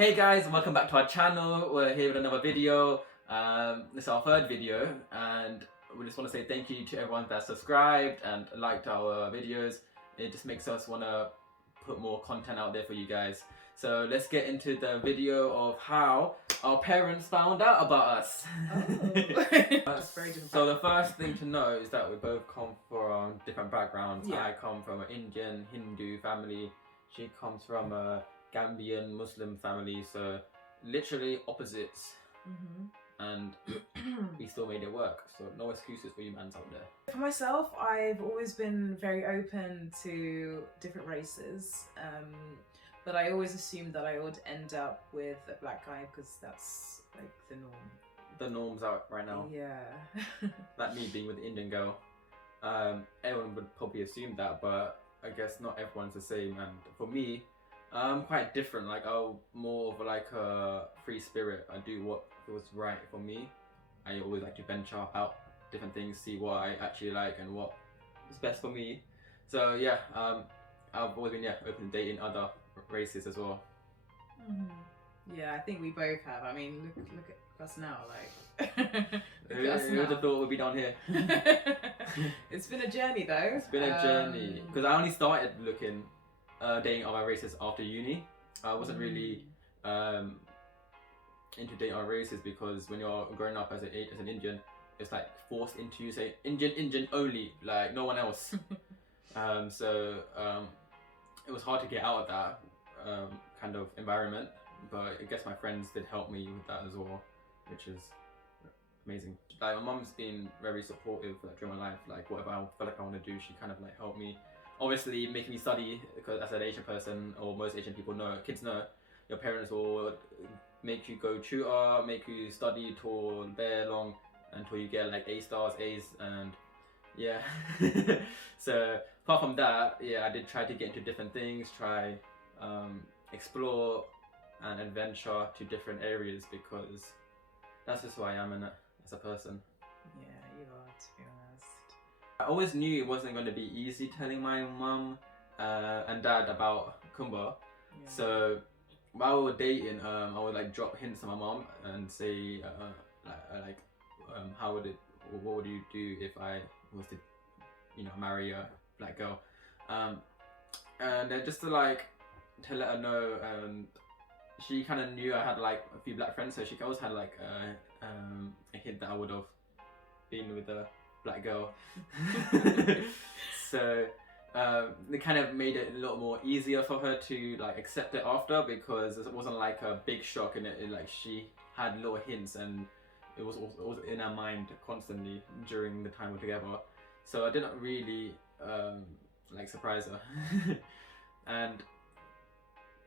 Hey guys, welcome back to our channel. We're here with another video. This is our third video, and we just want to say thank you to everyone that subscribed and liked our videos. It just makes us want to put more content out there for you guys. So let's get into the video of how our parents found out about us. That's very different. So the first thing to know is that we both come from different backgrounds. Yeah. I come from an Indian Hindu family. She comes from a Gambian Muslim family, so literally opposites. And we still made it work, so no excuses for you mans out there. For myself, I've always been very open to different races, but I always assumed that I would end up with a black guy because that's like the norm. The norm's out right now. Yeah. Like me being with the Indian girl. Everyone would probably assume that, but I guess not everyone's the same. And for me, I'm quite different. Like I'm more of like a free spirit. I do what feels right for me. I always like to venture out different things, see what I actually like and what is best for me. So yeah, I've always been open to dating other races as well. Yeah, I think we both have. I mean, look at us now. Like, Who would have thought we'd be down here? It's been a journey though. It's been a journey because I only started looking dating other races after uni. I wasn't really into dating other races because when you're growing up as an Indian, it's like forced into you say Indian only, like no one else. So it was hard to get out of that kind of environment, but I guess my friends did help me with that as well, which is amazing. Like my mum's been very supportive during my life. Like whatever I felt like I want to do, she kind of like helped me. Obviously making me study, because as an Asian person, or most Asian people know, kids know, your parents will make you go tutor, make you study till very long until you get like A stars, A's, and yeah. So apart from that, yeah, I did try to get into different things, try explore and adventure to different areas because that's just who I am as a person. Yeah, you are, to be honest. I always knew it wasn't going to be easy telling my mum and dad about Kumba. Yeah. So while we were dating, I would like drop hints to my mum and say what would you do if I was to, marry a black girl, and just to like to let her know. She kind of knew I had like a few black friends, so she always had like a hint that I would have been with a black girl. So it kind of made it a lot more easier for her to like accept it after, because it wasn't like a big shock, and it like she had little hints, and it was in her mind constantly during the time we're together. So I didn't really like surprise her. And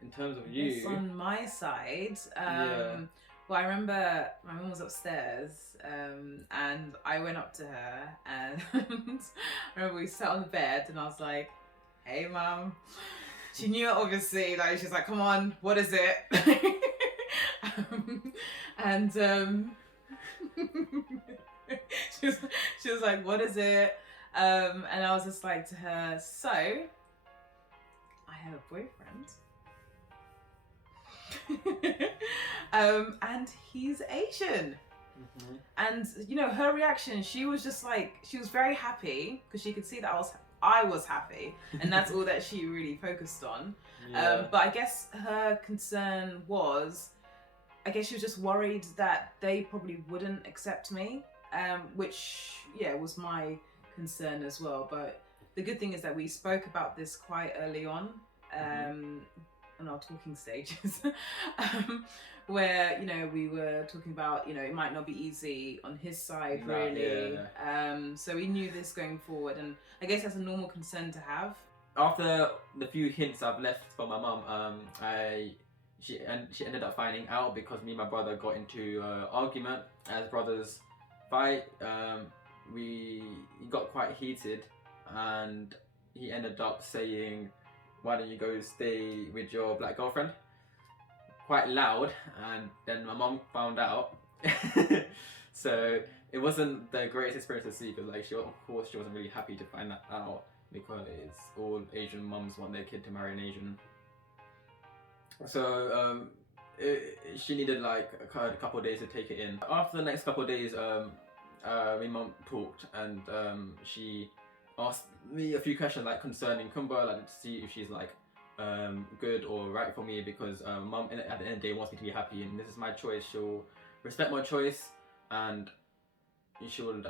in terms of you, yes, on my side, well, I remember my mum was upstairs, and I went up to her, and I remember we sat on the bed, and I was like, "Hey, mum." She knew it, obviously. Like, she's like, "Come on, what is it?" And she was like, "What is it?" And I was just like to her, "So, I have a boyfriend." And he's Asian. And her reaction, she was just like, she was very happy because she could see that I was happy, and that's all that she really focused on. But I guess her concern was, I guess she was just worried that they probably wouldn't accept me, which was my concern as well. But the good thing is that we spoke about this quite early on in our talking stages, where we were talking about it might not be easy on his side, really. So we knew this going forward, and I guess that's a normal concern to have. After the few hints I've left for my mum, she ended up finding out because me and my brother got into an argument. As brothers fight, we got quite heated, and he ended up saying, "Why don't you go stay with your black girlfriend?" Quite loud, and then my mum found out. So it wasn't the greatest experience to see, because like she wasn't really happy to find that out, because all Asian mums want their kid to marry an Asian. So she needed like a couple of days to take it in. After the next couple of days, my mum talked and she asked me a few questions like concerning Kumba, like to see if she's like good or right for me, because mum at the end of the day wants me to be happy and this is my choice. She'll respect my choice and she will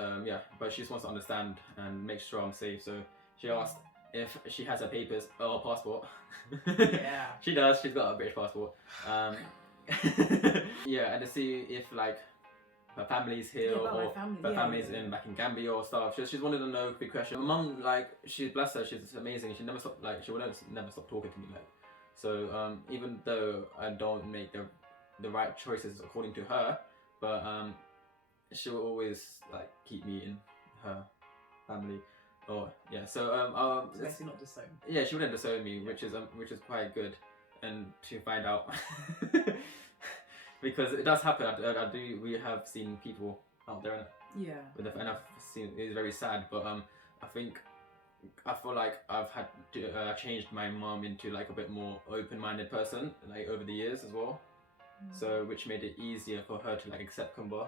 but she just wants to understand and make sure I'm safe. So she asked if she has her papers or passport. Yeah. She does, she's got a British passport. Yeah, and to see if like her family's here or her family's back in Gambia or stuff. She's wanted to know big question. My mum, like, she's blessed her, she's amazing. She never stopped, like, she would never stop talking to me, like. So even though I don't make the right choices according to her, but she will always like keep me in her family. Or yeah, so basically not disown. Yeah, she wouldn't disown me, which is quite good, and to find out. Because it does happen. We have seen people out there, and I've seen it's very sad. But I feel like I've had to changed my mom into like a bit more open-minded person, like over the years as well. So which made it easier for her to like accept Kumba.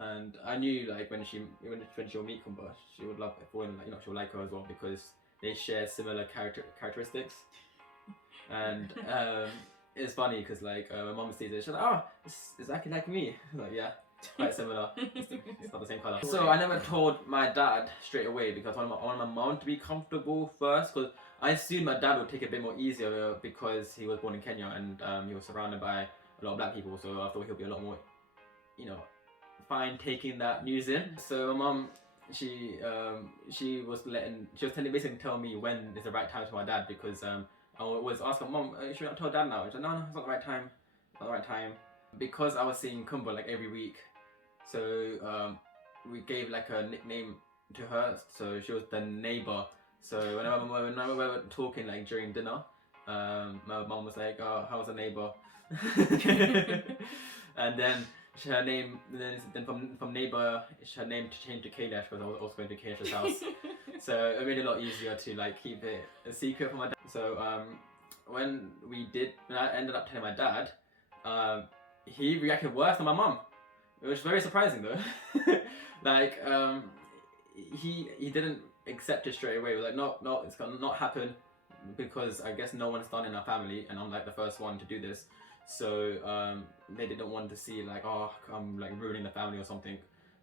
And I knew like when she'll meet Kumba, she would love it for him, like, you know, she'll like her as well because they share similar characteristics. And it's funny because like my mom sees it, she's like, oh, it's exactly like me. I'm like, yeah, quite similar. It's not the same colour. So I never told my dad straight away because I wanted my mom to be comfortable first, because I assumed my dad would take it a bit more easier because he was born in Kenya and he was surrounded by a lot of black people, so I thought he'll be a lot more, you know, fine taking that news in. So my mom, she was basically tell me when is the right time to my dad, because I was asking Mom, should we not tell Dad now? She's like, no, it's not the right time. It's not the right time. Because I was seeing Kumba like every week, so we gave like a nickname to her. So she was the neighbor. So whenever we were talking like during dinner, my mom was like, oh, how's the neighbor? And then her name, then from neighbor, her name changed to Kailash because I was also going to Kailash's house. So it made it a lot easier to like keep it a secret from my dad. So when I ended up telling my dad, he reacted worse than my mum. It was very surprising though. Like he didn't accept it straight away. He was like, no, it's gonna not happen, because I guess no one's done in our family, and I'm like the first one to do this. So they didn't want to see like, oh, I'm like ruining the family or something.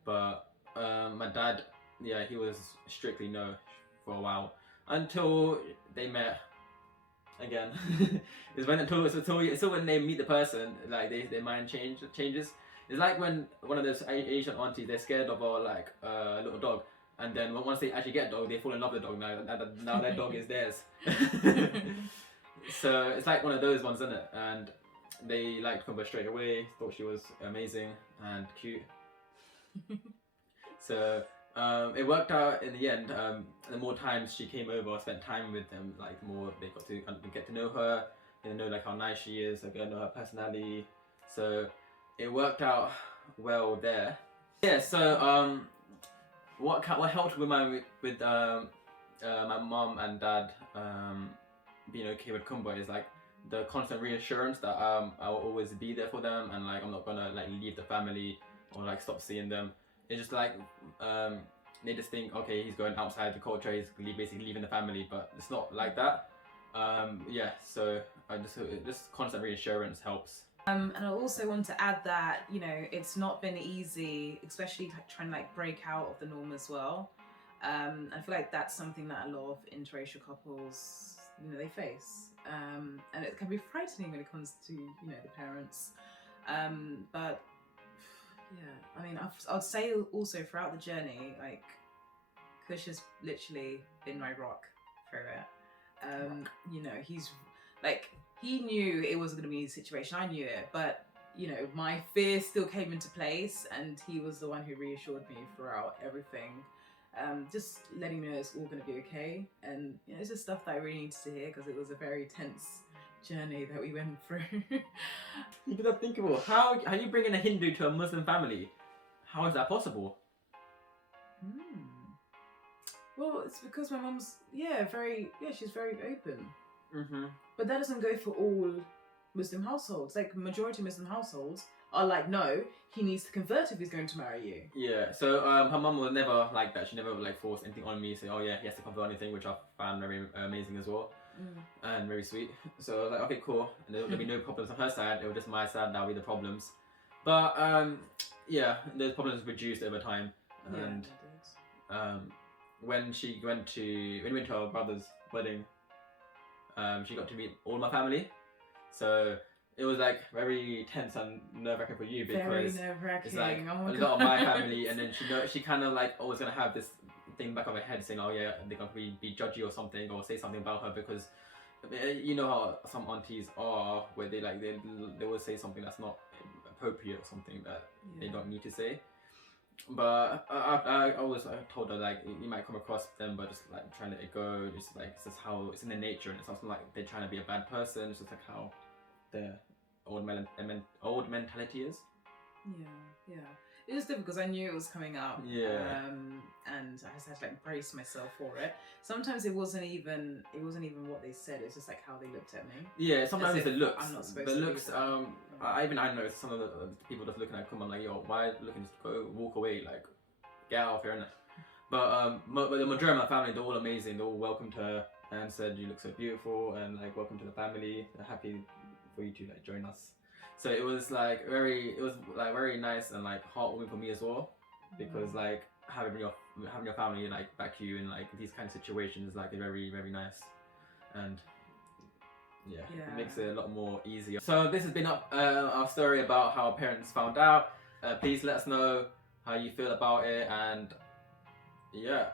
But my dad, yeah, he was strictly no for a while until they met again. It's when they meet the person, like their mind changes. It's like when one of those Asian aunties, they're scared of a little dog, and then once they actually get a dog, they fall in love with the dog. Now their dog is theirs. So it's like one of those ones, isn't it? And they liked Kumba straight away, thought she was amazing and cute. So it worked out in the end. The more times she came over, spent time with them, like the more they got to get to know her, and know like how nice she is, like know her personality. So it worked out well there. Yeah. So what helped with my mom and dad being okay with Kumba is like the constant reassurance that I will always be there for them, and like I'm not gonna like leave the family or like stop seeing them. It's just like they just think, okay, he's going outside the culture, he's basically leaving the family, but it's not like that. Yeah, so just constant reassurance helps. And I also want to add that, you know, it's not been easy, especially trying to like break out of the norm as well. I feel like that's something that a lot of interracial couples, you know, they face. And it can be frightening when it comes to, you know, the parents. But yeah, I mean, I'd say also throughout the journey, like, Kush has literally been my rock through it. You know, he's like, he knew it wasn't going to be a situation. I knew it, but you know, my fear still came into place, and he was the one who reassured me throughout everything. Just letting me know it's all going to be okay. And you know, it's just stuff that I really needed to hear, because it was a very tense journey that we went through. You could have think about how you bring in a Hindu to a Muslim family. How is that possible? Well, it's because my mum's she's very open. Mm-hmm. But that doesn't go for all Muslim households. Like majority Muslim households are like, no, he needs to convert if he's going to marry you. Yeah, so her mum was never like that. She never like forced anything on me, say, oh yeah, he has to convert anything, which I found very amazing as well. And very sweet. So like, okay, cool. And there'll be no problems on her side. It was just my side that'll be the problems. But yeah, those problems reduced over time. And when we went to our brother's wedding, she got to meet all my family. So it was like very tense and nerve-wracking for you because it's like a lot of my family, and then she kind of like always gonna have this thing back of her head saying, oh yeah, they're gonna be judgy or something, or say something about her because you know how some aunties are, where they will say something that's not appropriate or something that they don't need to say. But I always told her like you might come across them, but just like trying to let it go. Just like it's just how it's in their nature, and it's not like they're trying to be a bad person. It's just like how their old mentality is. Yeah. It was difficult because I knew it was coming up. Yeah. And I just had to like brace myself for it. Sometimes it wasn't even what they said. It's just like how they looked at me. Yeah. Sometimes it's the looks. I'm not supposed the to looks. I noticed some of the people just looking at Kumba like, yo, why looking? Just go walk away, like get out of here, innit? But the majority of my family, they're all amazing. They all welcomed her and said, you look so beautiful, and like welcome to the family. They're happy for you to like join us. So it was very very nice and like heartwarming for me as well, because like having your family like back you in like these kind of situations is like very very nice, and yeah, it makes it a lot more easier. So this has been our story about how our parents found out. Please let us know how you feel about it, and yeah,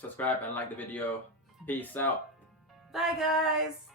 subscribe and like the video. Peace out. Bye guys.